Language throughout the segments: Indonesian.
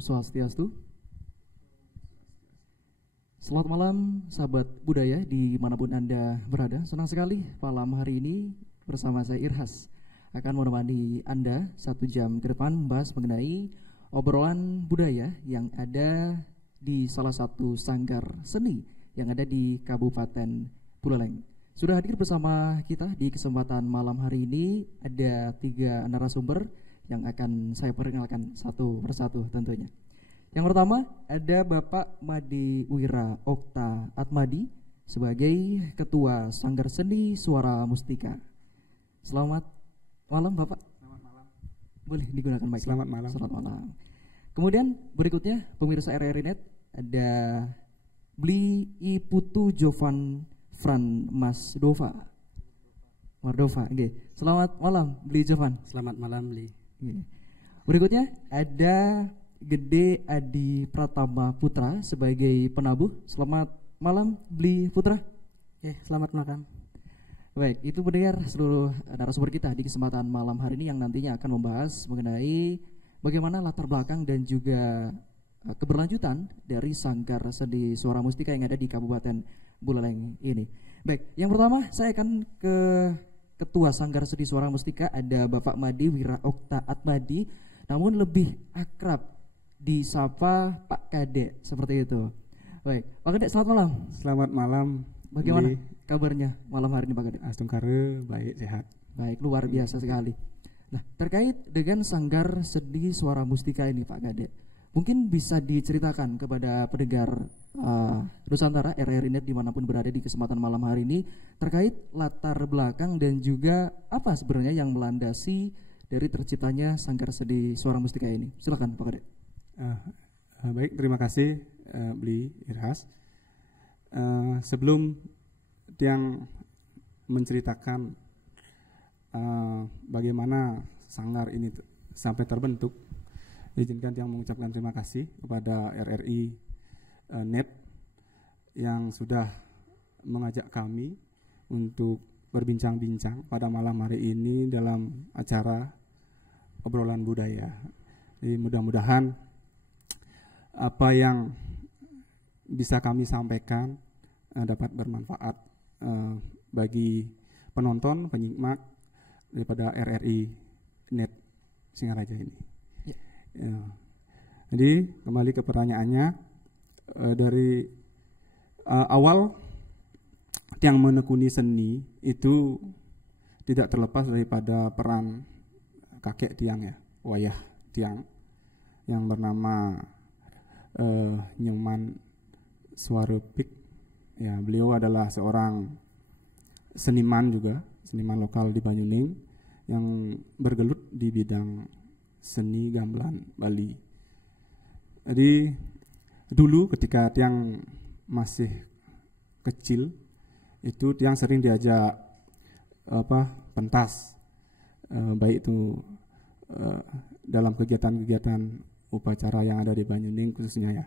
Swastiastu. Selamat malam sahabat budaya dimanapun Anda berada. Senang sekali malam hari ini bersama saya Irhas akan menemani Anda 1 jam ke depan membahas mengenai obrolan budaya yang ada di salah satu sanggar seni yang ada di Kabupaten Buleleng. Sudah hadir bersama kita di kesempatan malam hari ini ada 3 narasumber yang akan saya perkenalkan satu persatu tentunya. Yang pertama ada Bapak Made Wira Okta Atmadi sebagai Ketua Sanggar Seni Suara Mustika. Selamat malam Bapak. Selamat malam. Boleh digunakan mic. Selamat malam. Selamat malam. Kemudian berikutnya pemirsa RRI Net ada Bli Iputu Jovan Fran Mas Dova. Mardova. Okay. Selamat malam Bli Jovan. Selamat malam, Li. Berikutnya ada Gede Adi Pratama Putra sebagai penabuh. Selamat malam Bli Putra. Selamat malam. Baik, itu pendengar seluruh narasumber kita di kesempatan malam hari ini yang nantinya akan membahas mengenai bagaimana latar belakang dan juga keberlanjutan dari Sanggar Seni Suara Mustika yang ada di Kabupaten Buleleng ini. Baik, yang pertama saya akan ke Ketua Sanggar Seni Suara Mustika, ada Bapak Made Wira Okta Atmadi, namun lebih akrab disapa Pak Kadek seperti itu. Baik, Pak Kadek selamat malam. Selamat malam. Bagaimana kabarnya malam hari ini Pak Kadek? Astungkare baik, sehat. Baik, luar biasa sekali. Nah, terkait dengan Sanggar Seni Suara Mustika ini Pak Kadek, mungkin bisa diceritakan kepada pendengar Nusantara RRI Net dimanapun berada di kesempatan malam hari ini terkait latar belakang dan juga apa sebenarnya yang melandasi dari terciptanya Sanggar Seni Suara Mustika ini. Silakan Pak Kadek. Baik, terima kasih Bli Irhas. Sebelum Tiang menceritakan bagaimana sanggar ini sampai terbentuk, izinkan Tiang mengucapkan terima kasih kepada RRI Net yang sudah mengajak kami untuk berbincang-bincang pada malam hari ini dalam acara obrolan budaya. Jadi mudah-mudahan apa yang bisa kami sampaikan dapat bermanfaat bagi penonton, penyikmat daripada RRI Net Singaraja ini. Ya. Jadi kembali ke pertanyaannya, dari awal Tiang menekuni seni itu tidak terlepas daripada peran kakek Tiang ya, wayah Tiang yang bernama Nyoman Suarepik. Ya, beliau adalah seorang seniman juga, seniman lokal di Banyuning yang bergelut di bidang seni gamelan Bali. Jadi dulu ketika Tiang masih kecil itu Tiang sering diajak pentas, baik itu dalam kegiatan-kegiatan upacara yang ada di Banyuning khususnya ya.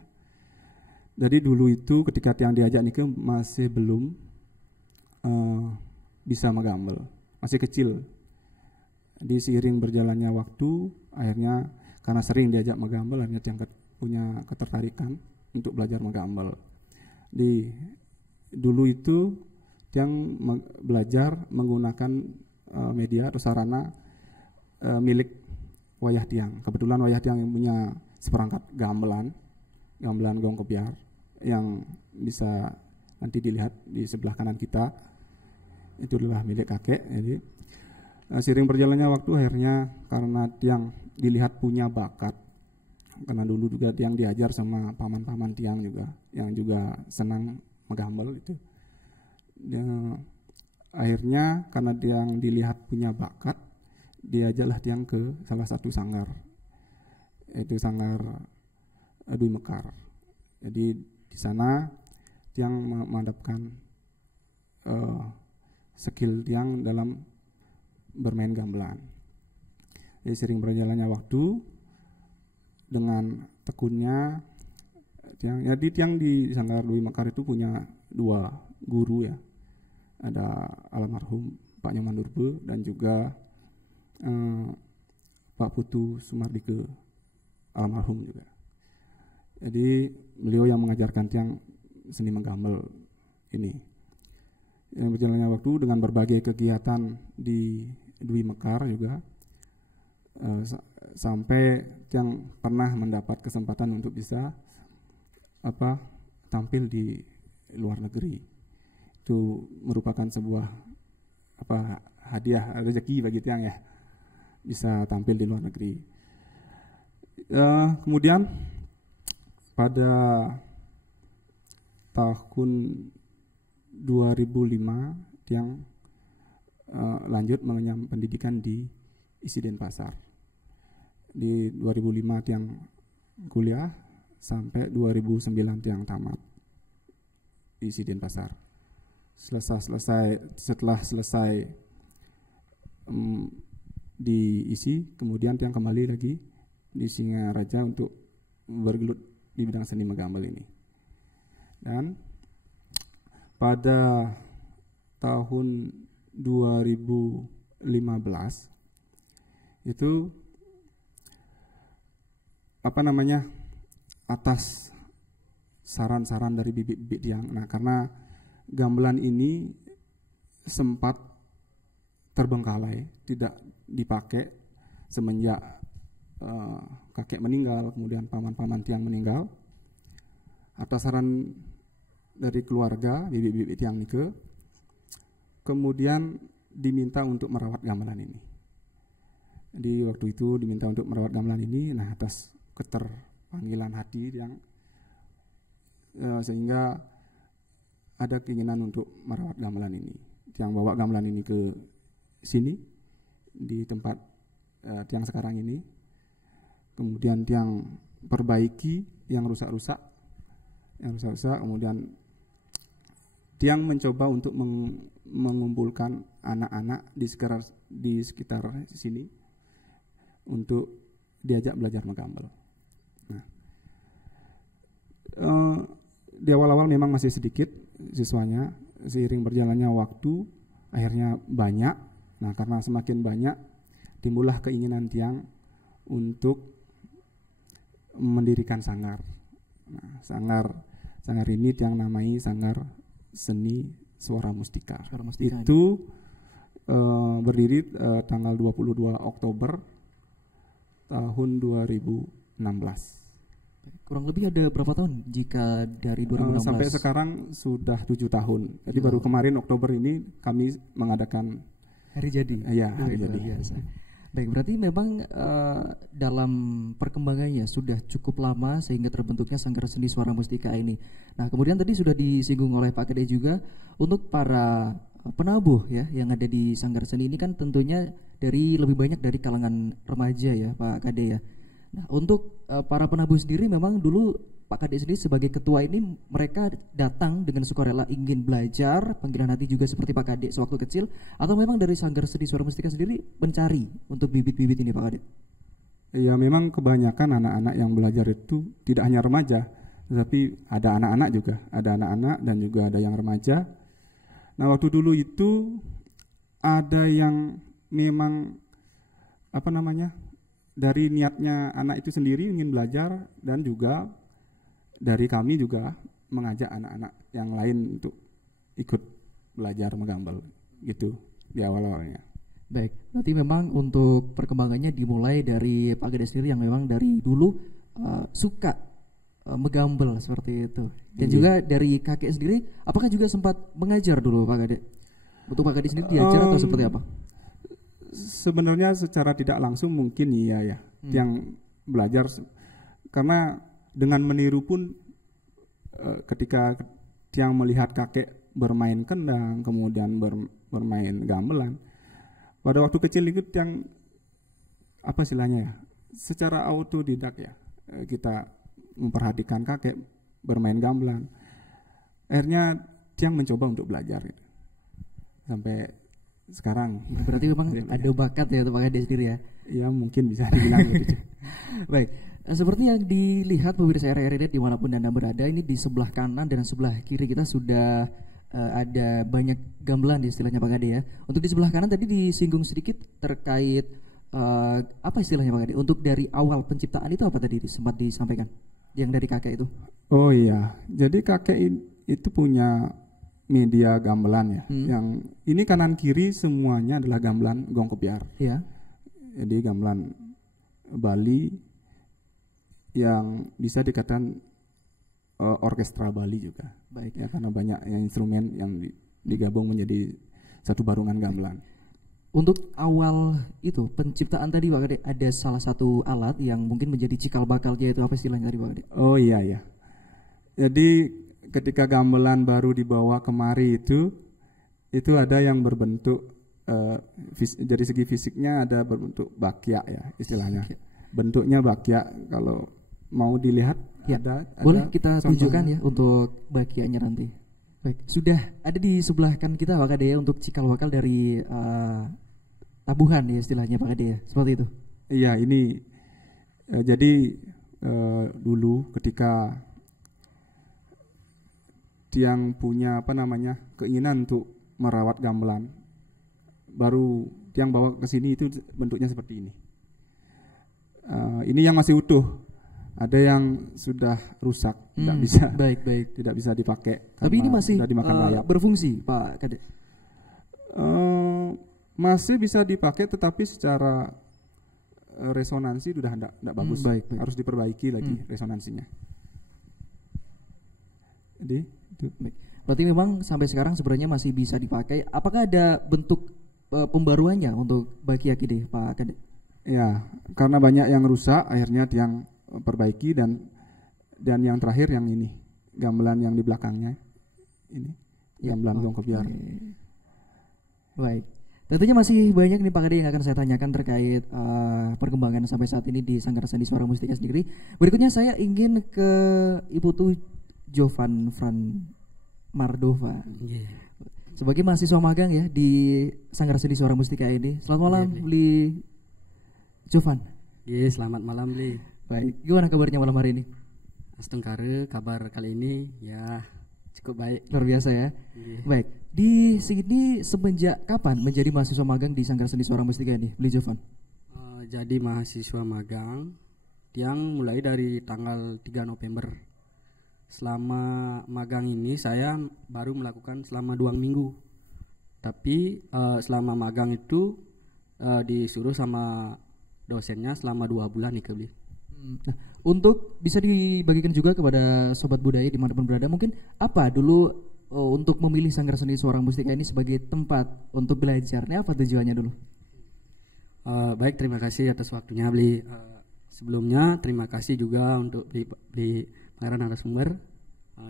Jadi dulu itu ketika Tiang diajak nih masih belum bisa megambel, masih kecil. Di seiring berjalannya waktu, akhirnya karena sering diajak megambel, akhirnya Tiang punya ketertarikan untuk belajar megambel. Dulu itu Tiang belajar menggunakan media atau sarana milik wayah Tiang. Kebetulan wayah Tiang yang punya seperangkat gamelan gong kebiar yang bisa nanti dilihat di sebelah kanan kita. Itu adalah milik kakek. Jadi seiring berjalannya waktu akhirnya karena Tiang dilihat punya bakat, karena dulu juga Tiang diajar sama paman-paman Tiang juga yang juga senang megambel itu. Dan akhirnya karena Tiang dilihat punya bakat, diajaklah Tiang ke salah satu sanggar, yaitu Sanggar Dwi Mekar. Jadi di sana Tiang memantapkan skill Tiang dalam bermain gamelan. Jadi sering berjalannya waktu dengan tekunnya Tiang. Jadi Tiang di Sanggar Dwi Mekar itu punya 2 guru ya. Ada almarhum Pak Nyoman Durbe dan juga Pak Putu Sumardike almarhum juga. Jadi beliau yang mengajarkan Tiang seni menggambel ini. Yang berjalannya waktu dengan berbagai kegiatan di Dwi Mekar juga sampai Tiang pernah mendapat kesempatan untuk bisa tampil di luar negeri. Itu merupakan sebuah hadiah rezeki bagi Tiang ya, bisa tampil di luar negeri. Kemudian pada tahun 2005 Tiang lanjut mengenyam pendidikan di ISI Denpasar. Di 2005 Tiang kuliah sampai 2009 Tiang tamat di ISI Denpasar. Setelah selesai di ISI, kemudian Tiang kembali lagi di Singaraja untuk bergelut di bidang seni menggambel ini. Dan pada tahun 2015 itu atas saran-saran dari bibit-bibit Tiang. Nah, karena gamelan ini sempat terbengkalai, tidak dipakai semenjak kakek meninggal, kemudian paman-paman Tiang meninggal. Atas saran dari keluarga bibit-bibit Tiang Nike, kemudian diminta untuk merawat gamelan ini. Di waktu itu diminta untuk merawat gamelan ini. Nah, atas keterpanggilan hati yang sehingga ada keinginan untuk merawat gamelan ini. Tiang bawa gamelan ini ke sini di tempat Tiang sekarang ini. Kemudian Tiang perbaiki yang rusak-rusak, kemudian Tiang mencoba untuk mengumpulkan anak-anak di sekitar sini untuk diajak belajar menggambel. Nah, di awal-awal memang masih sedikit siswanya, seiring berjalannya waktu akhirnya banyak. Nah, karena semakin banyak timbullah keinginan Tiang untuk mendirikan sanggar. Nah, sanggar ini Tiang namai Sanggar Seni Suara Mustika. Itu berdiri tanggal 22 Oktober tahun 2016. Kurang lebih ada berapa tahun jika dari 2016? Sampai sekarang sudah 7 tahun. Jadi baru kemarin Oktober ini kami mengadakan hari jadi. Iya, hari jadi. Biasa. Baik, berarti memang dalam perkembangannya sudah cukup lama sehingga terbentuknya Sanggar Seni Suara Mustika ini. Nah, kemudian tadi sudah disinggung oleh Pak Kade juga, untuk para penabuh ya yang ada di Sanggar Seni ini kan tentunya lebih banyak dari kalangan remaja ya Pak Kade ya. Nah, untuk para penabuh sendiri memang dulu Pak Kade sendiri sebagai ketua ini mereka datang dengan sukarela ingin belajar, panggilan hati juga seperti Pak Kade sewaktu kecil, atau memang dari Sanggar Seni Suara Mustika sendiri mencari untuk bibit-bibit ini Pak Kade? Iya, memang kebanyakan anak-anak yang belajar itu tidak hanya remaja, tetapi ada anak-anak juga, ada anak-anak dan juga ada yang remaja. Nah, waktu dulu itu ada yang memang dari niatnya anak itu sendiri ingin belajar, dan juga dari kami juga mengajak anak-anak yang lain untuk ikut belajar menggambel gitu di awal-awalnya. Baik, berarti memang untuk perkembangannya dimulai dari Pak Kade sendiri yang memang dari dulu suka menggambel seperti itu. Dan juga dari kakek sendiri, apakah juga sempat mengajar dulu Pak Kade? Untuk Pak Kade sendiri diajar atau seperti apa? Sebenarnya secara tidak langsung mungkin iya ya, yang belajar, karena dengan meniru pun ketika Tiang melihat kakek bermain kendang, kemudian bermain gamelan, pada waktu kecil itu Tiang secara autodidak ya, kita memperhatikan kakek bermain gamelan, akhirnya Tiang mencoba untuk belajar gitu. Sampai sekarang. Berarti memang ada bakat ya Pak Kade sendiri ya? Ya mungkin bisa dibilang begitu. Baik, seperti yang dilihat pemirsa RRI dimanapun Anda berada, ini di sebelah kanan dan sebelah kiri kita sudah ada banyak gamelan istilahnya Pak Kade ya. Untuk di sebelah kanan tadi disinggung sedikit terkait apa istilahnya Pak Kade? Untuk dari awal penciptaan itu apa tadi sempat disampaikan? yang dari kakek itu? Oh iya, jadi kakek itu punya media gamelan ya. Yang ini kanan kiri semuanya adalah gamelan gong kebiar. Iya. Jadi gamelan Bali yang bisa dikatakan orkestra Bali juga. Baik. Ya, karena banyak yang instrumen yang digabung menjadi satu barungan gamelan. Untuk awal itu penciptaan tadi Pak Kade, ada salah satu alat yang mungkin menjadi cikal bakalnya, itu apa istilahnya tadi Pak Kade? Oh iya ya. Jadi ketika gamelan baru dibawa kemari itu ada yang berbentuk dari segi fisiknya ada berbentuk bakya ya istilahnya. Bentuknya bakya, kalau mau dilihat Ya, ada boleh kita contohnya. tunjukkan ya untuk bakianya nanti. Baik, sudah ada di sebelah kan kita Pak Kade ya untuk cikal bakal dari tabuhan ya istilahnya Pak Kade ya, seperti itu. Iya, ini jadi dulu ketika Tiang punya keinginan untuk merawat gamelan, baru Tiang bawa ke sini, itu bentuknya seperti ini. Ini yang masih utuh. Ada yang sudah rusak, tidak bisa. Baik. Tidak bisa dipakai. Tapi ini masih sudah dimakan rayap. berfungsi Pak Kade. Masih bisa dipakai, tetapi secara resonansi sudah tidak bagus. Baik. Harus diperbaiki lagi resonansinya. Jadi itu. Baik. Berarti memang sampai sekarang sebenarnya masih bisa dipakai. Apakah ada bentuk pembaruannya untuk Bakia Kide Pak Kade? Ya, karena banyak yang rusak, akhirnya Tiang perbaiki, dan yang terakhir yang ini, gamelan yang di belakangnya ini, gamelan gong kebiar. Baik. Tentunya masih banyak nih Pak Kade yang akan saya tanyakan terkait perkembangan sampai saat ini di Sanggar Seni Suara Mustika sendiri. Berikutnya saya ingin ke Ibu Tu Jovan Fran Mardova. Sebagai mahasiswa magang ya di Sanggar Seni Suara Mustika ini. Selamat malam, Bli Jovan. Selamat malam, Bli. Baik, gimana kabarnya malam hari ini? Astungkare, kabar kali ini ya cukup baik. Luar biasa ya. Baik, di sini semenjak kapan menjadi mahasiswa magang di Sanggar Seni Suara Mustika ini, Bli Jovan? Jadi mahasiswa magang yang mulai dari tanggal 3 November. Selama magang ini saya baru melakukan selama 2 minggu. Tapi selama magang itu disuruh sama dosennya selama 2 bulan nih, Bli. Nah, untuk bisa dibagikan juga kepada sobat budaya dimanapun berada, mungkin apa dulu untuk memilih Sanggar Seni Suara Mustika ini sebagai tempat untuk belajarnya, apa tujuannya dulu? Baik, terima kasih atas waktunya, Bli. Sebelumnya terima kasih juga untuk Bli Pangeran narasumber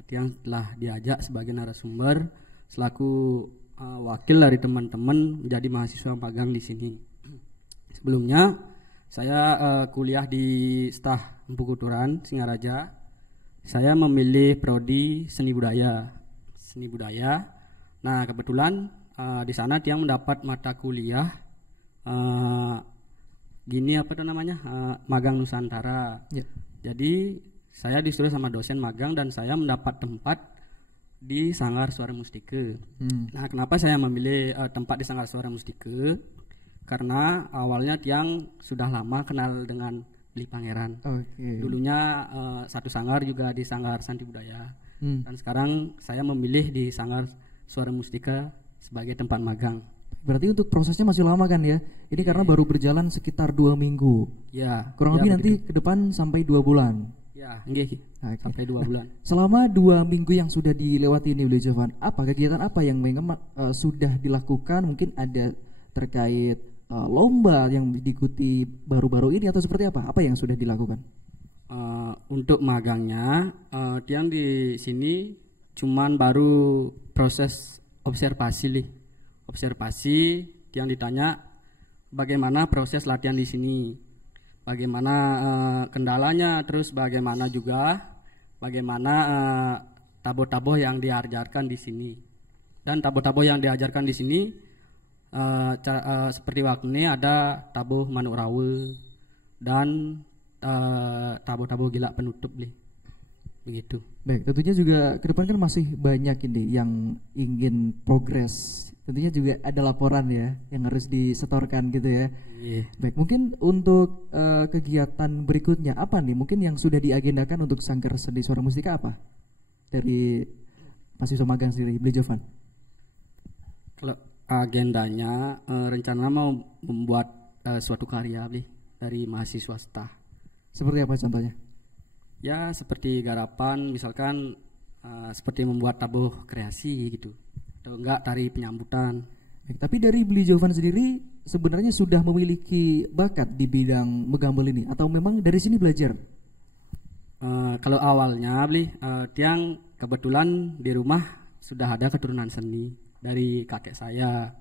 yang telah diajak sebagai narasumber selaku wakil dari teman-teman menjadi mahasiswa magang di sini. Sebelumnya saya kuliah di Stah Empu Kuturan Singaraja. Saya memilih prodi seni budaya. Nah, kebetulan di sana Tiang mendapat mata kuliah magang Nusantara. Ya. Jadi saya disuruh sama dosen magang dan saya mendapat tempat di Sanggar Suara Mustika. Nah, kenapa saya memilih tempat di Sanggar Suara Mustika? Karena awalnya Tiang sudah lama kenal dengan Bli Pangeran. Dulunya satu sanggar juga di Sanggar Sandi Budaya. Dan sekarang saya memilih di Sanggar Suara Mustika sebagai tempat magang. Berarti untuk prosesnya masih lama kan ya? Ini karena baru berjalan sekitar 2 minggu. Ya. Kurang lebih nanti ke depan sampai 2 bulan. Ya, sampai 2 bulan. Selama 2 minggu yang sudah dilewati ini, Bli Jovan, apa kegiatan apa yang sudah dilakukan? Mungkin ada terkait lomba yang diikuti baru-baru ini atau seperti apa? Apa yang sudah dilakukan? Untuk magangnya, Tiang di sini cuman baru proses observasi. Tiang ditanya bagaimana proses latihan di sini, bagaimana kendalanya, terus bagaimana tabuh-tabuh yang diajarkan di sini. Dan tabuh-tabuh yang diajarkan di sini seperti waktu ini ada tabuh manuk rawe dan tabuh-tabuh gila penutup, Bli. begitu. Baik, tentunya juga ke depan kan masih banyak ini yang ingin progres. Tentunya juga ada laporan ya yang harus disetorkan gitu ya. Iya. Baik, mungkin untuk kegiatan berikutnya apa nih? Mungkin yang sudah diagendakan untuk Sanggar Seni Suara Mustika apa? Dari mahasiswa magang sendiri, Beli Jovan. Kalau agendanya rencana mau membuat suatu karya Bli, dari mahasiswa STA. Seperti apa contohnya? Ya seperti garapan misalkan seperti membuat tabuh kreasi gitu, atau enggak tari penyambutan. Baik, tapi dari Beli Jovan sendiri sebenarnya sudah memiliki bakat di bidang megambel ini atau memang dari sini belajar? Kalau awalnya Bli, Tiang kebetulan di rumah sudah ada keturunan seni dari kakek saya,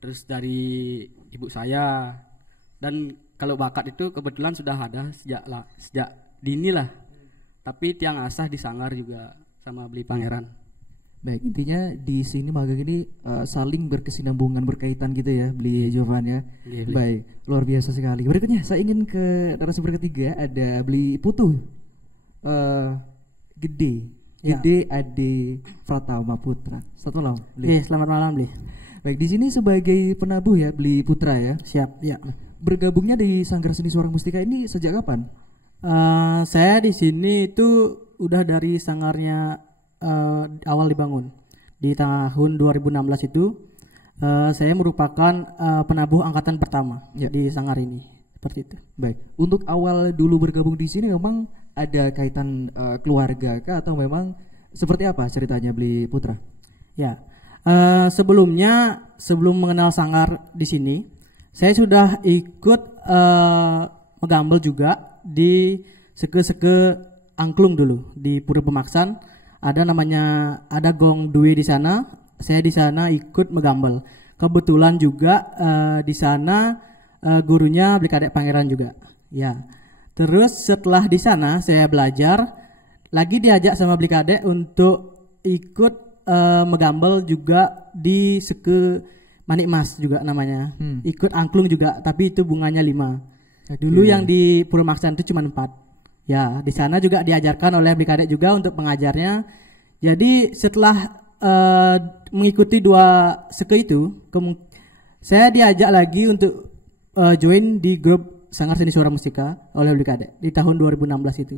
terus dari ibu saya, dan kalau bakat itu kebetulan sudah ada sejak dini lah. Tapi Tiang asah di Sanggar juga sama Beli Pangeran. Baik, intinya di sini magang ini saling berkesinambungan, berkaitan gitu ya, Beli Jovan ya. Iya, Bli. Baik, luar biasa sekali. Berikutnya saya ingin ke narasumber ketiga, ada Beli Putu. Gede Ya. Gede Ade Pratama Putra. Selamat malam, Bli. Iya, selamat malam, Bli. Baik, di sini sebagai penabuh ya, Beli Putra ya. Siap, ya. Bergabungnya di Sanggar Seni Suara Mustika ini sejak kapan? Saya di sini itu udah dari sangarnya awal dibangun. Di tahun 2016 itu saya merupakan penabuh angkatan pertama Ya. di sanggar ini. Seperti itu. Baik, untuk awal dulu bergabung di sini memang ada kaitan keluarga kah atau memang seperti apa ceritanya, Beli Putra? Ya. Sebelumnya sebelum mengenal sanggar di sini, saya sudah ikut megambel juga di seke-seke angklung dulu di Pura Pemaksan. Ada gong Dwi di sana. Saya di sana ikut megambel. Kebetulan juga di sana gurunya Beli Kadek Pangeran juga. Ya. Terus setelah di sana saya belajar lagi diajak sama Beli Kadek untuk ikut megambel juga di seke Manik Mas juga namanya. Ikut angklung juga, tapi itu bunganya 5. Oke. Dulu yang di Purwomaksan itu cuma 4. Ya, di sana juga diajarkan oleh Bli Kadek juga untuk pengajarnya. Jadi setelah mengikuti 2 seke itu, saya diajak lagi untuk join di grup Sanggar Seni Suara Mustika oleh Bli Kadek di tahun 2016 itu.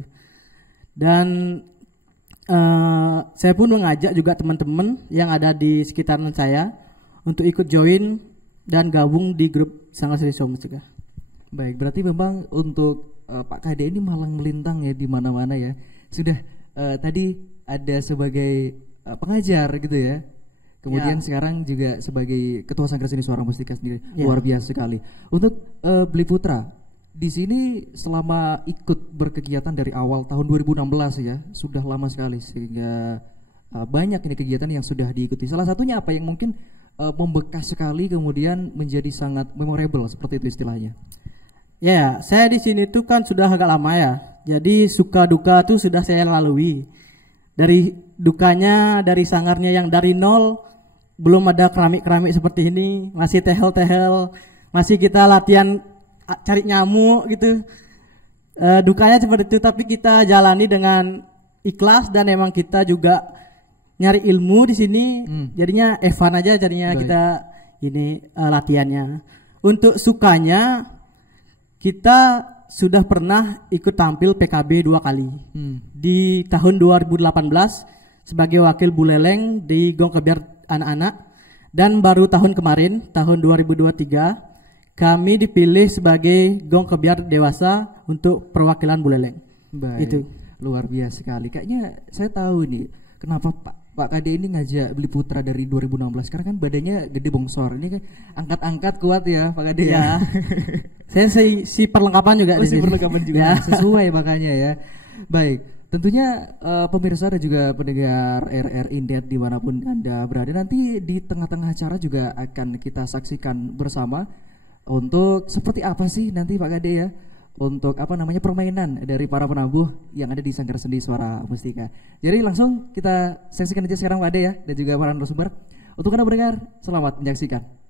Dan saya pun mengajak juga teman-teman yang ada di sekitaran saya untuk ikut join dan gabung di grup Sanggar Seni Suara Mustika. Baik, berarti memang untuk Pak Kade ini malang melintang ya di mana-mana ya. Sudah tadi ada sebagai pengajar gitu ya. Kemudian Ya. sekarang juga sebagai Ketua Sanggar Seni Suara Mustika sendiri. Ya. Luar biasa sekali. Untuk Beli Putra, di sini selama ikut berkegiatan dari awal tahun 2016 ya, sudah lama sekali sehingga banyak ini kegiatan yang sudah diikuti. Salah satunya apa yang mungkin membekas sekali kemudian menjadi sangat memorable seperti itu istilahnya. Ya, saya di sini tuh kan sudah agak lama ya. Jadi suka duka tuh sudah saya lalui. Dari dukanya, dari sangarnya yang dari nol, belum ada keramik-keramik seperti ini, masih tehel-tehel, masih kita latihan cari nyamuk gitu. Dukanya seperti itu, tapi kita jalani dengan ikhlas dan emang kita juga nyari ilmu di sini. Jadinya fun aja jadinya. Baik. Kita ini latihannya. Untuk sukanya kita sudah pernah ikut tampil PKB 2 kali. Di tahun 2018 sebagai wakil Buleleng di Gong Kebiar anak-anak, dan baru tahun kemarin tahun 2023 kami dipilih sebagai Gong Kebiar dewasa untuk perwakilan Buleleng. Baik. Itu. Luar biasa sekali. Kayaknya saya tahu nih kenapa Pak Kade ini ngajak Beli Putra dari 2016. Karena kan badannya gede bongsor. Ini kan angkat-angkat kuat ya Pak Kade ya. Saya si perlengkapan juga Oh, di si sini. perlengkapan juga Ya. sesuai makanya ya. Baik, tentunya pemirsa dan juga pendengar RRI Net dimanapun Anda berada, nanti di tengah-tengah acara juga akan kita saksikan bersama untuk seperti apa sih nanti Pak Kade ya, untuk apa namanya permainan dari para penabuh yang ada di Sanggar Seni Suara Mustika. Jadi langsung kita saksikan aja sekarang Pak Kade ya, dan juga para narasumber. Untuk Anda pendengar, selamat menyaksikan.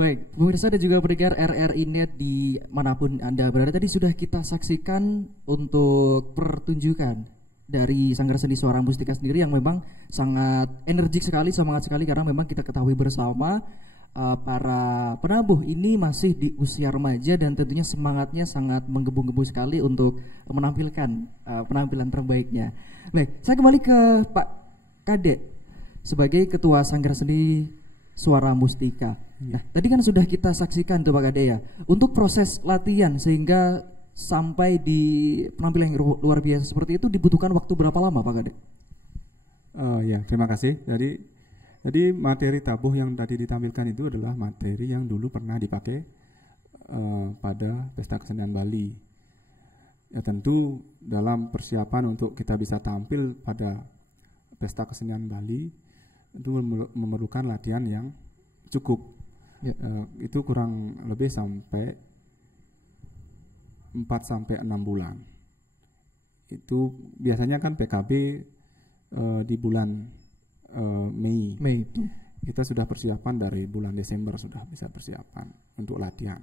Baik, pemirsa dan juga pendengar RRI Net di manapun Anda berada, tadi sudah kita saksikan untuk pertunjukan dari Sanggar Seni Suara Mustika sendiri yang memang sangat energik sekali, semangat sekali, karena memang kita ketahui bersama para penabuh ini masih di usia remaja dan tentunya semangatnya sangat menggebu-gebu sekali untuk menampilkan penampilan terbaiknya. Baik, saya kembali ke Pak Kade sebagai Ketua Sanggar Seni Suara Mustika. Nah, tadi kan sudah kita saksikan tuh Pak Kade ya, untuk proses latihan sehingga sampai di penampilan yang luar biasa seperti itu dibutuhkan waktu berapa lama Pak Kade? Ya, terima kasih. Jadi materi tabuh yang tadi ditampilkan itu adalah materi yang dulu pernah dipakai pada Pesta Kesenian Bali. Ya tentu dalam persiapan untuk kita bisa tampil pada Pesta Kesenian Bali itu memerlukan latihan yang cukup. Ya. Itu kurang lebih sampai 4-6 bulan. Itu biasanya kan PKB di bulan Mei. Kita sudah persiapan dari bulan Desember, sudah bisa persiapan untuk latihan.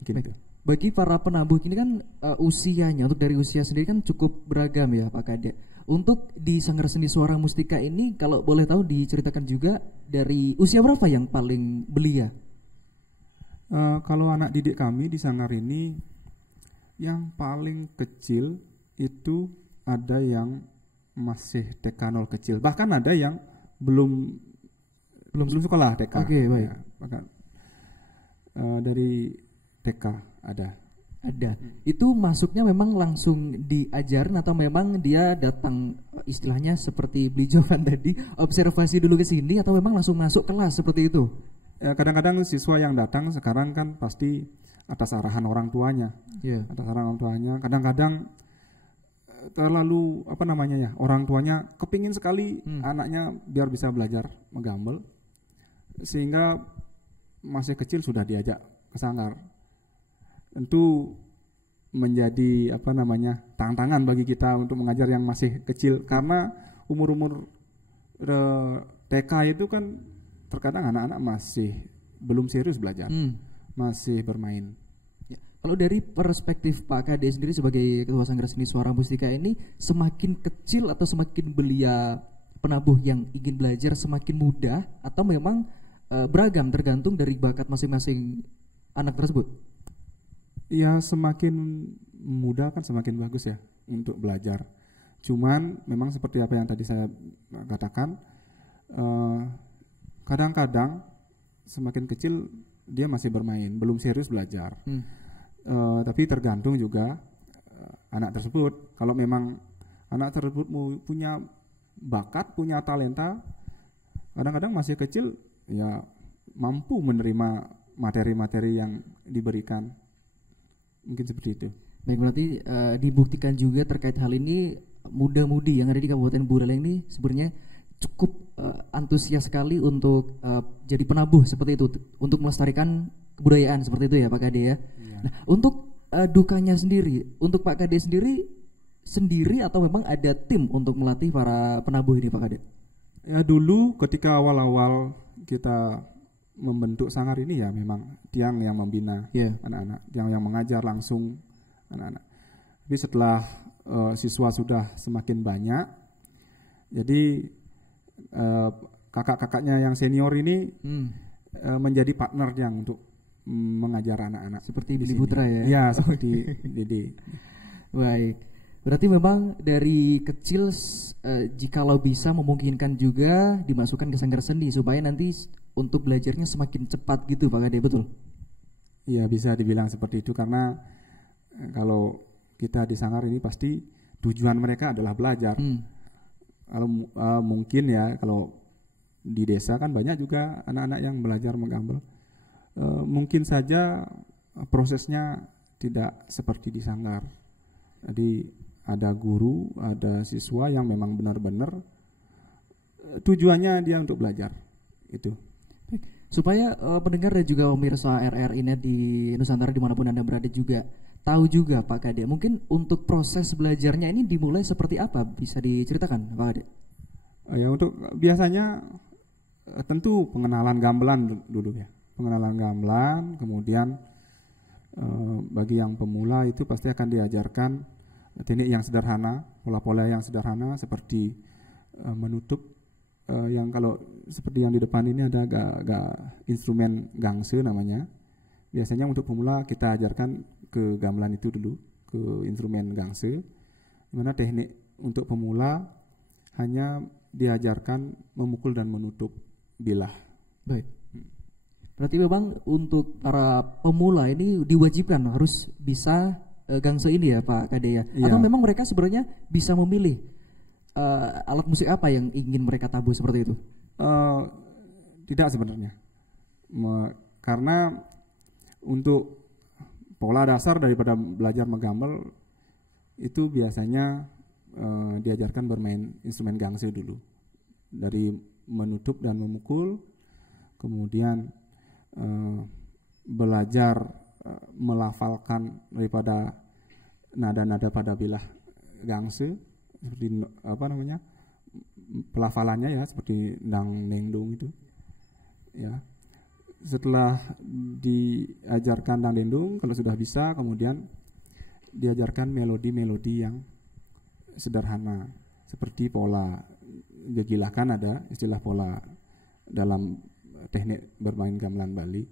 Gitu. Bagi para penabuh ini kan usianya, untuk dari usia sendiri kan cukup beragam ya Pak Kade. Untuk di Sanggar Seni Suara Mustika ini, kalau boleh tahu diceritakan juga dari usia berapa yang paling belia? Kalau anak didik kami di Sanggar ini, yang paling kecil itu ada yang masih TK 0 kecil, bahkan ada yang belum sekolah TK. Oke, baik. Ya, bahkan dari TK ada. Itu masuknya memang langsung diajarin atau memang dia datang istilahnya seperti beli jawaban tadi, observasi dulu ke sini, atau memang langsung masuk kelas seperti itu? Ya, kadang-kadang siswa yang datang sekarang kan pasti atas arahan orang tuanya. Yeah. Atas arahan orang tuanya. Kadang-kadang terlalu orang tuanya kepingin sekali anaknya biar bisa belajar menggambel, sehingga masih kecil sudah diajak ke sanggar. Tentu menjadi tantangan bagi kita untuk mengajar yang masih kecil, karena umur TK itu kan terkadang anak-anak masih belum serius belajar, masih bermain. Ya. Kalau dari perspektif Pak Kade sendiri sebagai Ketua Sanggar Seni Suara Mustika ini, semakin kecil atau semakin belia penabuh yang ingin belajar semakin mudah, atau memang beragam tergantung dari bakat masing-masing anak tersebut? Ya, semakin muda kan semakin bagus ya untuk belajar. Cuman memang seperti apa yang tadi saya katakan, kadang-kadang semakin kecil dia masih bermain, belum serius belajar. Tapi tergantung juga anak tersebut. Kalau memang anak tersebut punya bakat, punya talenta, kadang-kadang masih kecil ya mampu menerima materi-materi yang diberikan. Mungkin seperti itu. Baik, berarti dibuktikan juga terkait hal ini, muda-mudi yang ada di Kabupaten Buleleng ini sebenarnya cukup antusias sekali untuk jadi penabuh seperti itu, untuk melestarikan kebudayaan seperti itu ya Pak Kade ya. Nah, untuk dukanya sendiri, untuk Pak Kade sendiri atau memang ada tim untuk melatih para penabuh ini Pak Kade? Ya, dulu ketika awal-awal kita membentuk sanggar ini ya memang Tiang yang membina anak-anak, yang mengajar langsung anak-anak. Tapi setelah siswa sudah semakin banyak, jadi kakak-kakaknya yang senior ini menjadi partner yang untuk mengajar anak-anak. Seperti Billy Putra ya? Ya, seperti Dede. Baik, berarti memang dari kecil jikalau bisa memungkinkan juga dimasukkan ke Sanggar Seni supaya nanti untuk belajarnya semakin cepat gitu Pak Kade, betul? Iya, bisa dibilang seperti itu, karena kalau kita di sanggar ini pasti tujuan mereka adalah belajar. Kalau mungkin ya kalau di desa kan banyak juga anak-anak yang belajar menggambel. Mungkin saja prosesnya tidak seperti di sanggar. Jadi ada guru, ada siswa yang memang benar-benar tujuannya dia untuk belajar itu. Supaya pendengar dan juga pemirsa RRI Net di Nusantara dimanapun Anda berada juga tahu juga Pak Kade, mungkin untuk proses belajarnya ini dimulai seperti apa, bisa diceritakan Pak Kade? Ya, untuk biasanya tentu pengenalan gamelan dulu ya. pengenalan gamelan, kemudian bagi yang pemula itu pasti akan diajarkan teknik yang sederhana, pola-pola yang sederhana seperti menutup yang kalau seperti yang di depan ini ada instrumen gangse namanya. Biasanya untuk pemula kita ajarkan ke gamelan itu dulu, ke instrumen gangse, di mana teknik untuk pemula hanya diajarkan memukul dan menutup bilah. Baik. Berarti memang untuk para pemula ini diwajibkan harus bisa gangse ini ya Pak Kade ya? Iya. Atau memang mereka sebenarnya bisa memilih alat musik apa yang ingin mereka tabuh seperti itu? Tidak sebenarnya, karena untuk pola dasar daripada belajar menggambel itu biasanya diajarkan bermain instrumen gangse dulu, dari menutup dan memukul, kemudian belajar melafalkan daripada nada-nada pada bilah gangse seperti pelafalannya ya, seperti dang neng dung itu ya. Setelah diajarkan dang dendung, kalau sudah bisa, kemudian diajarkan melodi-melodi yang sederhana seperti pola gegilah, kan ada istilah pola dalam teknik bermain gamelan Bali.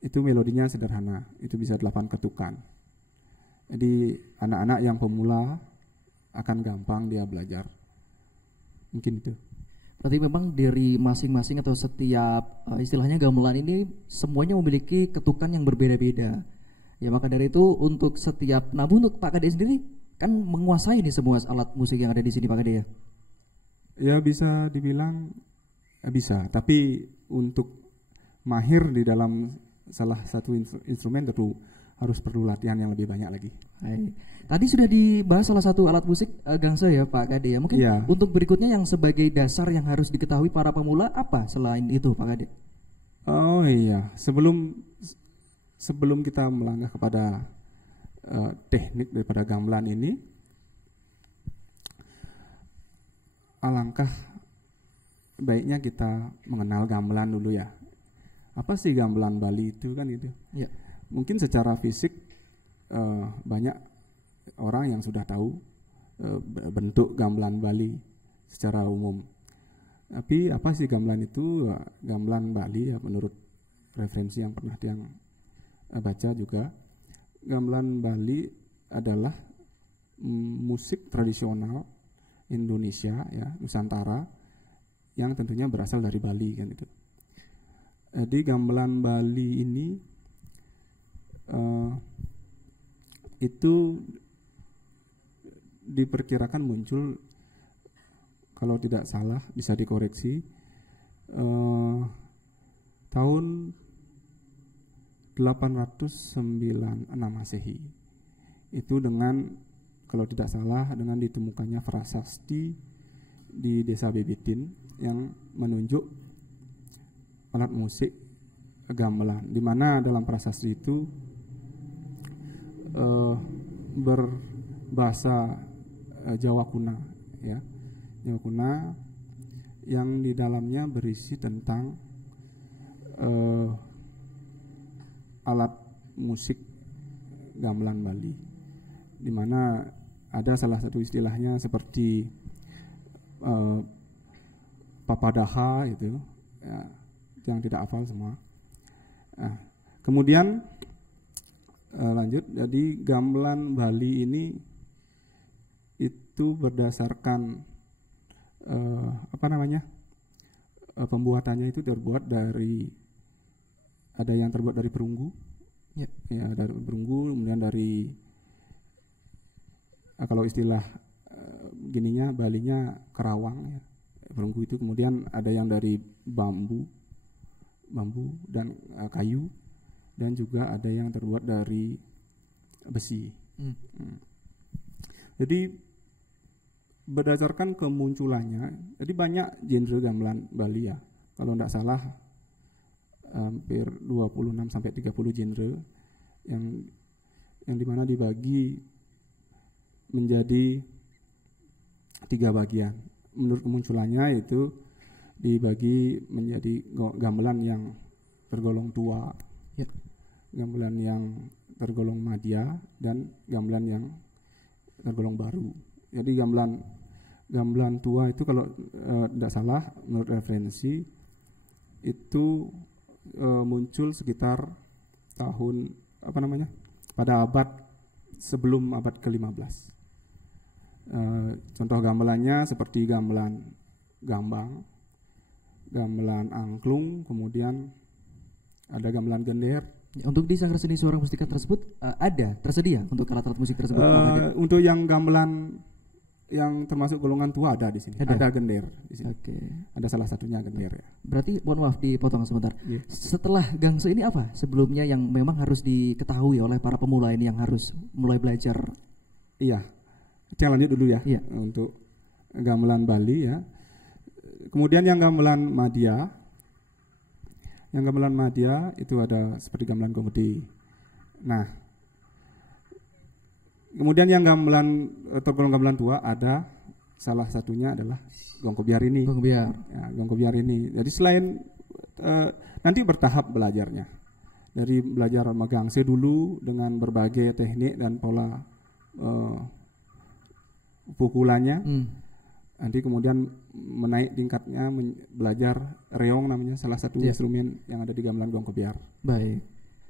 Itu melodinya sederhana, itu bisa 8 ketukan. Jadi anak-anak yang pemula akan gampang dia belajar. Mungkin itu. Berarti memang dari masing-masing atau setiap istilahnya gamelan ini semuanya memiliki ketukan yang berbeda-beda. Ya maka dari itu untuk setiap untuk Pak Kade sendiri kan menguasai nih semua alat musik yang ada di sini Pak Kade ya? Ya bisa dibilang bisa, tapi untuk mahir di dalam salah satu instrumen tentu harus perlu latihan yang lebih banyak lagi. Hai. Tadi sudah dibahas salah satu alat musik gangse ya Pak Kade ya. Mungkin ya. Untuk berikutnya yang sebagai dasar yang harus diketahui para pemula apa selain itu Pak Kade? Oh iya, sebelum kita melangkah kepada teknik daripada gamelan ini, alangkah baiknya kita mengenal gamelan dulu ya. Apa sih gamelan Bali itu kan gitu? Ya. Mungkin secara fisik banyak orang yang sudah tahu bentuk gamelan Bali secara umum. Tapi apa sih gamelan itu? Gamelan Bali ya menurut referensi yang pernah Tiang baca juga, gamelan Bali adalah musik tradisional Indonesia ya, Nusantara, yang tentunya berasal dari Bali kan itu. Jadi gamelan Bali ini itu diperkirakan muncul, kalau tidak salah bisa dikoreksi, tahun 896 Masehi. Itu dengan, kalau tidak salah, dengan ditemukannya prasasti di Desa Bebitin yang menunjuk alat musik gamelan, di mana dalam prasasti itu berbahasa Jawa kuna ya, Jawa kuna, yang di dalamnya berisi tentang alat musik gamelan Bali, di mana ada salah satu istilahnya seperti papadaha itu ya, yang tidak hafal semua. Nah, kemudian lanjut, jadi gamelan Bali ini itu berdasarkan pembuatannya itu terbuat dari, ada yang terbuat dari perunggu ya dari perunggu, kemudian dari kalau istilah gininya Balinya kerawang ya, perunggu itu, kemudian ada yang dari bambu dan kayu, dan juga ada yang terbuat dari besi. Jadi berdasarkan kemunculannya, jadi banyak genre gamelan Bali ya, kalau tidak salah hampir 26 sampai 30 genre yang dimana dibagi menjadi 3 bagian. Menurut kemunculannya itu dibagi menjadi gamelan yang tergolong tua, Ya. gamelan yang tergolong madya, dan gamelan yang tergolong baru. Jadi gamelan tua itu kalau tidak salah menurut referensi itu muncul sekitar tahun pada abad sebelum abad ke-15. Contoh gamelannya seperti gamelan gambang, gamelan angklung, kemudian ada gamelan gender. Untuk di Sanggar Seni Suara Mustika tersebut tersedia untuk alat-alat musik tersebut. Untuk yang gamelan yang termasuk golongan tua ada di sini. Ada gender di sini. Oke. Ada salah satunya gender ya. Berarti mohon maaf dipotong sebentar. Yeah. Setelah gangse ini apa sebelumnya yang memang harus diketahui oleh para pemula ini yang harus mulai belajar? Iya. Kita lanjut dulu ya. Iya. Untuk gamelan Bali ya. Kemudian yang gamelan Madya. Yang gamelan Madya itu ada seperti gamelan Gomedi. Nah, kemudian yang gamelan tergolong gamelan tua ada salah satunya adalah Gongkobiar ini. Gongkobiar. Ya, Gongkobiar ini. Jadi selain nanti bertahap belajarnya. Dari belajar megangse dulu dengan berbagai teknik dan pola pukulannya. Nanti kemudian menaik tingkatnya belajar reong namanya, salah satu instrumen yang ada di gamelan Gongkobiar. Baik.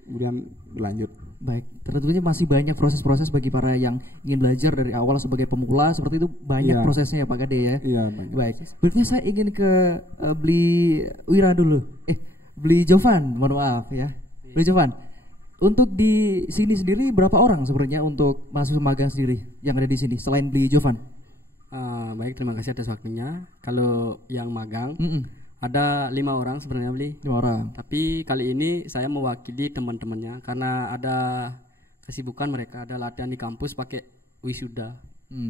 Kemudian berlanjut. Baik, tentunya masih banyak proses-proses bagi para yang ingin belajar dari awal sebagai pemula seperti itu, banyak prosesnya ya Pak Kade ya. Iya, banyak. Baik. Berikutnya saya ingin ke Beli Wira dulu. Beli Jovan, mohon maaf ya. Beli Jovan. Untuk di sini sendiri berapa orang sebenarnya untuk mahasiswa magang sendiri yang ada di sini selain Beli Jovan? Baik, terima kasih atas waktunya. Kalau yang magang ada 5 orang sebenarnya Beli. 5 orang. Tapi kali ini saya mewakili teman-temannya karena ada kesibukan mereka, ada latihan di kampus pakai wisuda,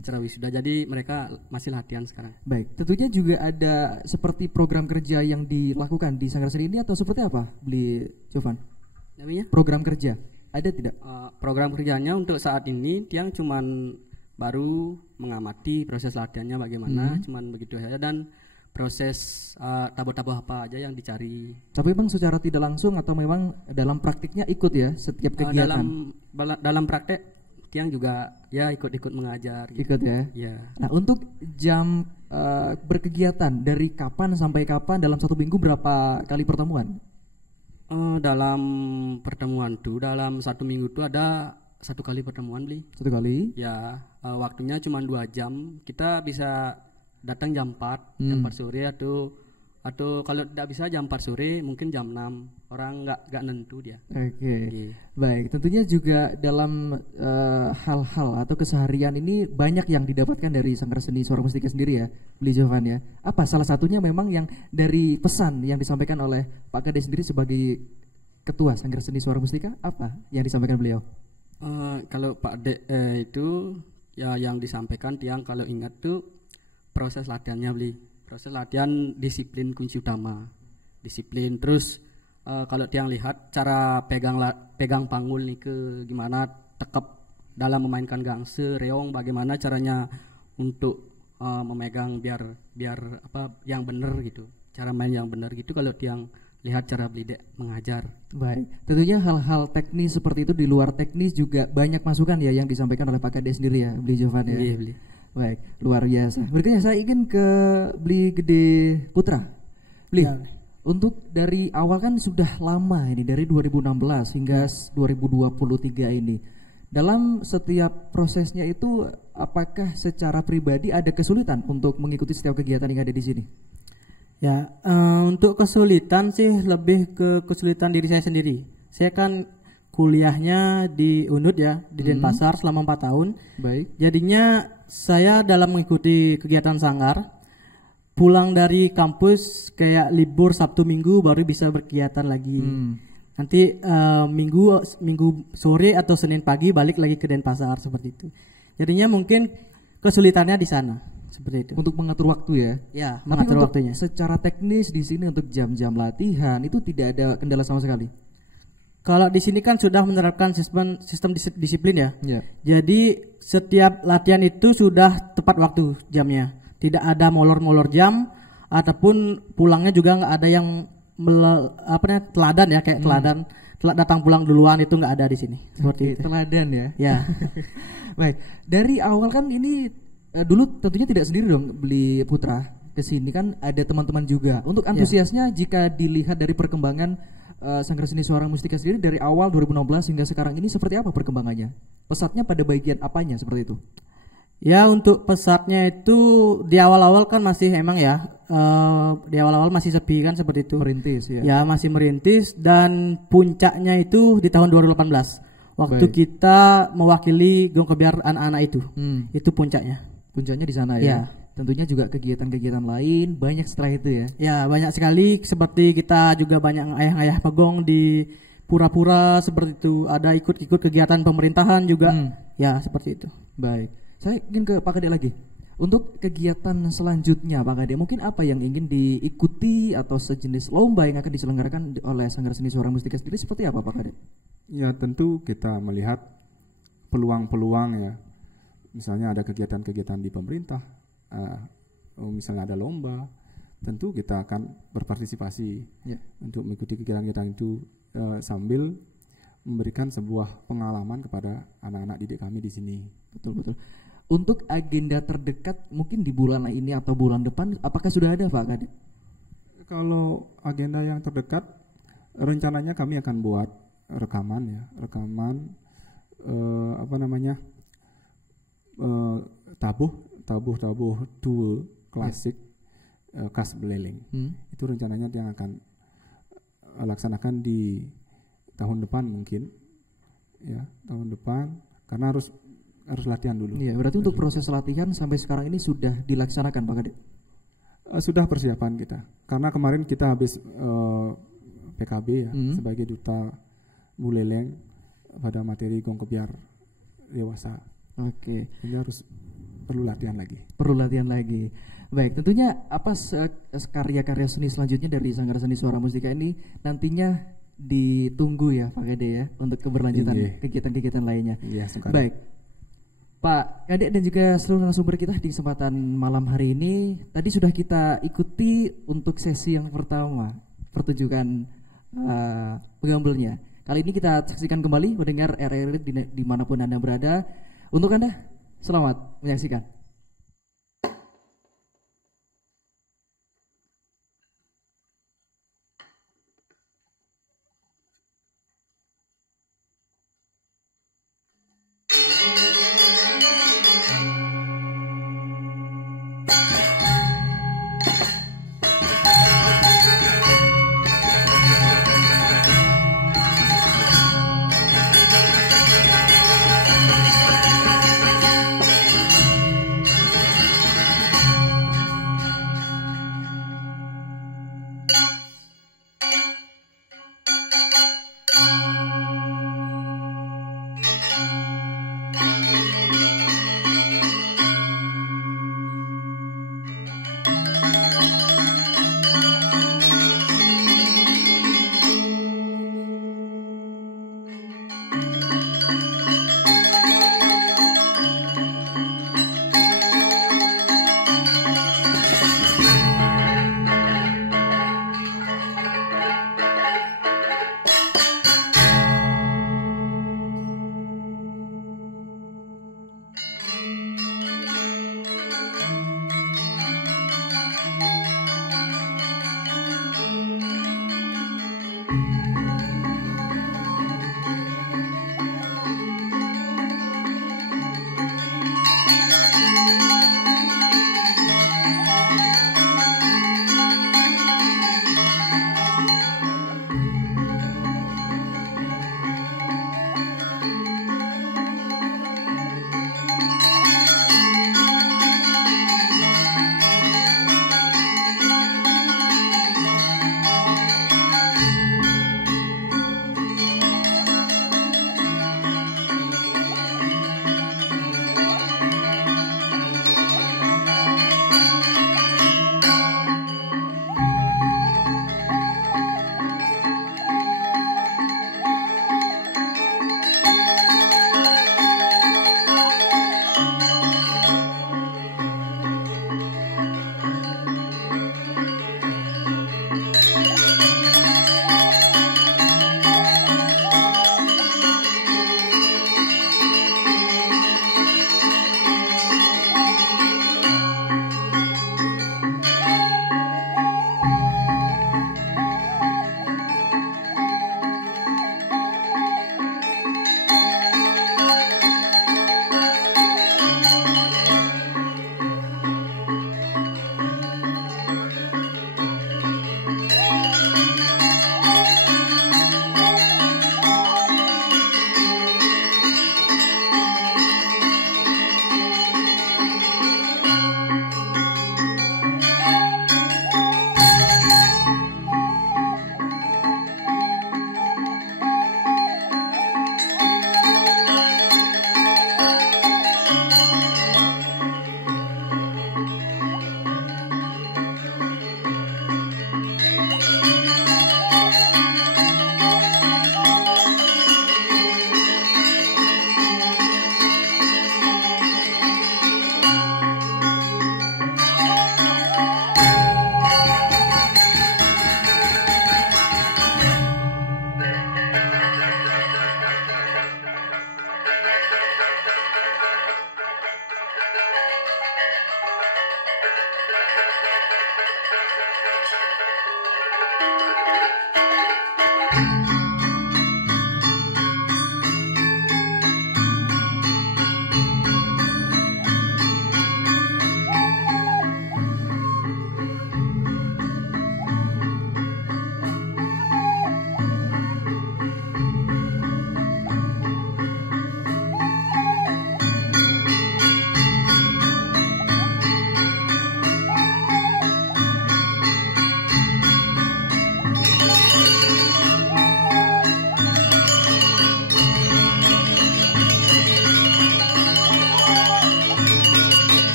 cara wisuda. Jadi mereka masih latihan sekarang. Baik, tentunya juga ada seperti program kerja yang dilakukan di Sanggar Seni ini atau seperti apa, Beli Jovan? Namanya? Program kerja ada tidak? Program kerjanya untuk saat ini Tiang cuman baru mengamati proses latihannya bagaimana, cuman begitu saja, dan proses tabuh-tabuh apa aja yang dicari. Tapi memang secara tidak langsung atau memang dalam praktiknya ikut ya setiap kegiatan? Dalam praktek Tiang juga ya ikut-ikut mengajar. Gitu. Ikut ya? Ya. Nah untuk jam berkegiatan dari kapan sampai kapan dalam 1 minggu berapa kali pertemuan? Dalam pertemuan tuh dalam 1 minggu tuh ada 1 kali pertemuan Beli. 1 kali? Ya, waktunya cuma 2 jam. Kita bisa datang jam 4, jam 4 sore atau kalau tidak bisa jam 4 sore mungkin jam 6. Orang nggak nentu dia. Oke. Baik, tentunya juga dalam hal-hal atau keseharian ini banyak yang didapatkan dari Sanggar Seni Suara Mustika sendiri ya, Beli Jovan ya. Apa salah satunya memang yang dari pesan yang disampaikan oleh Pak Kade sendiri sebagai Ketua Sanggar Seni Suara Mustika, apa yang disampaikan beliau? Kalau Pak D itu ya yang disampaikan Tiang kalau ingat tuh proses latihannya Beli. Proses latihan disiplin kunci utama. Disiplin terus kalau Tiang lihat cara pegang panggul nih ke gimana, tekap dalam memainkan gangse, reong bagaimana caranya untuk memegang biar apa yang benar gitu. Cara main yang benar gitu kalau Tiang lihat cara Beli Dek mengajar. Baik, tentunya hal-hal teknis seperti itu di luar teknis juga banyak masukan ya yang disampaikan oleh Pak Kade sendiri ya, Beli Jovan ya. Iya, Beli. Baik, luar biasa. Berikutnya saya ingin ke Beli Gede Putra. Beli, untuk dari awal kan sudah lama ini, dari 2016 hingga 2023 ini. Dalam setiap prosesnya itu apakah secara pribadi ada kesulitan untuk mengikuti setiap kegiatan yang ada di sini? Ya, untuk kesulitan sih lebih ke kesulitan diri saya sendiri. Saya kan kuliahnya di UNUD ya, di Denpasar selama 4 tahun. Baik. Jadinya saya dalam mengikuti kegiatan sanggar, pulang dari kampus kayak libur Sabtu Minggu baru bisa berkegiatan lagi. Nanti minggu sore atau Senin pagi balik lagi ke Denpasar seperti itu. Jadinya mungkin kesulitannya di sana. Seperti itu. Untuk mengatur waktu ya. Ya, Tapi mengatur untuk waktunya. secara teknis di sini untuk jam-jam latihan itu tidak ada kendala sama sekali. Kalau di sini kan sudah menerapkan sistem disiplin ya. Ya. Jadi setiap latihan itu sudah tepat waktu jamnya. Tidak ada molor-molor jam ataupun pulangnya juga nggak ada yang teladan ya, kayak teladan datang pulang duluan, itu nggak ada di sini seperti itu. Teladan ya. Ya. Baik, dari awal kan ini dulu tentunya tidak sendiri dong beli Putra ke sini, kan ada teman-teman juga. Untuk antusiasnya jika dilihat dari perkembangan Sanggar Seni Suara Mustika sendiri dari awal 2016 hingga sekarang ini seperti apa perkembangannya? Pesatnya pada bagian apanya seperti itu? Ya, untuk pesatnya itu di awal-awal kan masih emang ya, di awal-awal masih sepi kan seperti itu. Merintis ya. Ya, masih merintis, dan puncaknya itu di tahun 2018. Waktu Baik. kita mewakili Gong Kebiar anak-anak itu. Itu puncaknya. Puncaknya di sana ya. Ya. Tentunya juga kegiatan-kegiatan lain banyak setelah itu ya. Ya, banyak sekali, seperti kita juga banyak ayah-ayah pegong di pura-pura seperti itu. Ada ikut-ikut kegiatan pemerintahan juga. Ya, seperti itu. Baik. Saya ingin ke Pak Kade lagi. Untuk kegiatan selanjutnya Pak Kade, mungkin apa yang ingin diikuti atau sejenis lomba yang akan diselenggarakan oleh Sanggar Seni Suara Mustika sendiri seperti apa Pak Kade? Ya, tentu kita melihat peluang-peluang ya. Misalnya ada kegiatan-kegiatan di pemerintah, misalnya ada lomba, tentu kita akan berpartisipasi untuk mengikuti kegiatan-kegiatan itu sambil memberikan sebuah pengalaman kepada anak-anak didik kami di sini. Betul. Untuk agenda terdekat mungkin di bulan ini atau bulan depan, apakah sudah ada Pak Kade? Kalau agenda yang terdekat, rencananya kami akan buat rekaman tabuh tool klasik khas Beleleng. Itu rencananya yang akan laksanakan di tahun depan mungkin, ya tahun depan, karena harus latihan dulu. Iya, berarti untuk proses latihan sampai sekarang ini sudah dilaksanakan Pak Kade? Sudah persiapan kita, karena kemarin kita habis PKB ya sebagai duta Buleleng pada materi Gong Kebiar dewasa. Oke. Ini harus perlu latihan lagi. Baik, tentunya apa karya-karya seni selanjutnya dari Sanggar Seni Suara Mustika ini nantinya ditunggu ya Pak Kade ya, untuk keberlanjutan kegiatan-kegiatan lainnya. Iya, baik Pak Kade dan juga seluruh narasumber kita di kesempatan malam hari ini, tadi sudah kita ikuti untuk sesi yang pertama pertunjukan penggambarnya. Kali ini kita saksikan kembali mendengar RRI dimanapun Anda berada. Untuk Anda, selamat menyaksikan.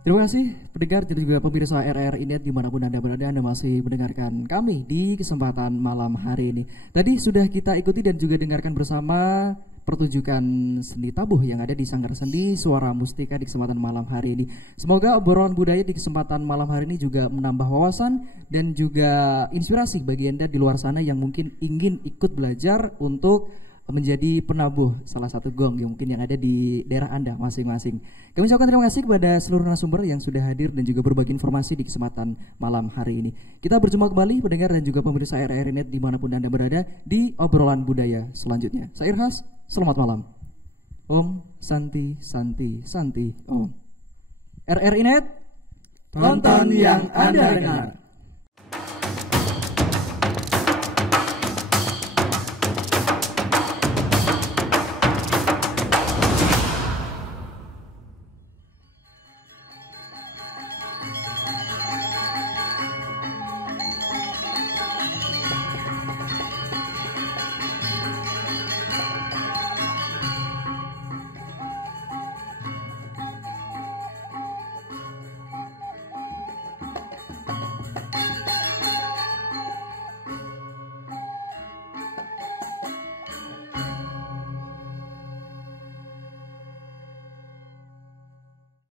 Terima kasih pendengar dan juga pemirsa RR Inet dimanapun Anda berada, Anda masih mendengarkan kami di kesempatan malam hari ini. Tadi sudah kita ikuti dan juga dengarkan bersama pertunjukan seni tabuh yang ada di Sanggar Sendi Suara Mustika di kesempatan malam hari ini. Semoga obrolan budaya di kesempatan malam hari ini juga menambah wawasan dan juga inspirasi bagi Anda di luar sana yang mungkin ingin ikut belajar untuk menjadi penabuh salah satu gong yang mungkin yang ada di daerah Anda masing-masing. Kami ucapkan terima kasih kepada seluruh narasumber yang sudah hadir dan juga berbagi informasi di kesempatan malam hari ini. Kita berjumpa kembali pendengar dan juga pemirsa RR Net dimanapun Anda berada di obrolan budaya selanjutnya. Saya Irhas, selamat malam. Om Santi Santi Santi Om. RR Net, tonton yang Anda dengar.